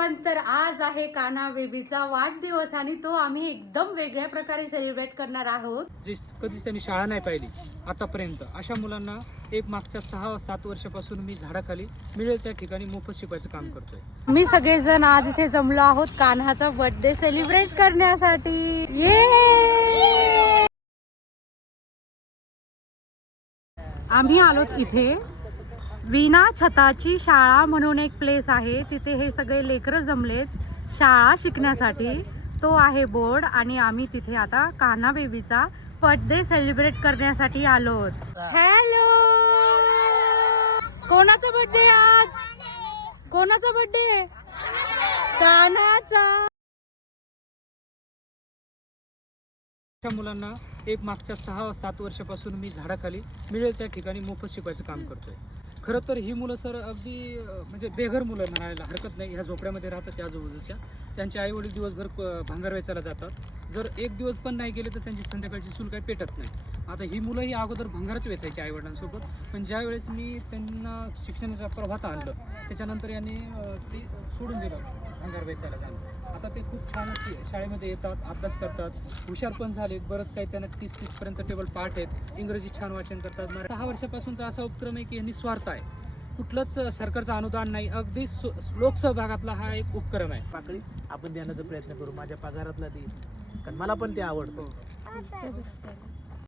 Everyone, तर आज आहे कान्हा बेबीचा वाढदिवस आणि तो आम्ही एकदम वेगळ्या प्रकारे सेलिब्रेट करणार आहोत. कधीच त्यांनी शाळा नाही पाहिली आतापर्यंत, अशा मुलांना एक मागच्या 6-7 वर्षापासून मी झाडाखाली मिळेल त्या ठिकाणी मोफत शिकवायचं काम करतोय. मी सगळेजण आज इथे जमलो आहोत कान्हाचा बर्थडे सेलिब्रेट करण्यासाठी. ये आम्ही आलोत इथे वीणा छताची शाळा म्हणून एक प्लेस आहे. तिथे हे सगळे लेकरं जमलेत शाळा शिकण्यासाठी. तो आहे बोर्ड आणि आम्ही तिथे आता कान्हा बेबीचा बर्थडे सेलिब्रेट करण्यासाठी आलोत. हॅलो, कोणाचा बर्थडे आज? कोणाचा बर्थडे? कान्हाचा. अशा मुलांना एक मागच्या 6-7 वर्षापासून मी झाडाखाली मिळेल त्या ठिकाणी मोफत शिकवायचं काम करतोय. खरं तर ही मुलं सर अगदी म्हणजे बेघर मुलं म्हणायला हरकत नाही. ह्या झोपड्यामध्ये राहतात त्या आजूबाजूच्या. त्यांचे आई वडील दिवसभर भांगर वेचायला जातात. जर एक दिवस पण नाही गेले तर त्यांची संध्याकाळची चूल काही पेटत नाही. आता ही मुलं ही अगोदर भांगारच वेचायची आई वडिलांसोबत, पण ज्या वेळेस मी त्यांना शिक्षणाच्या प्रभात आणलं त्याच्यानंतर यांनी ती सोडून दिलं भांगार वेचायला जाणं. आता ते खूप छान शाळेमध्ये येतात, अभ्यास करतात, हुशार पण झालेत. बरंच काही त्यांना 30 पर्यंत टेबल पाठ आहेत, इंग्रजी छान वाचन करतात. 6 वर्षापासूनचा असा उपक्रम आहे की यांनी स्वार्थ आहे, कुठलंच सरकारचं अनुदान नाही, अगदी लोकसहभागातला हा एक उपक्रम आहे. पाकळी आपण देण्याचा प्रयत्न करू, माझ्या पगारातला देईल, कारण मला पण ते आवडतं.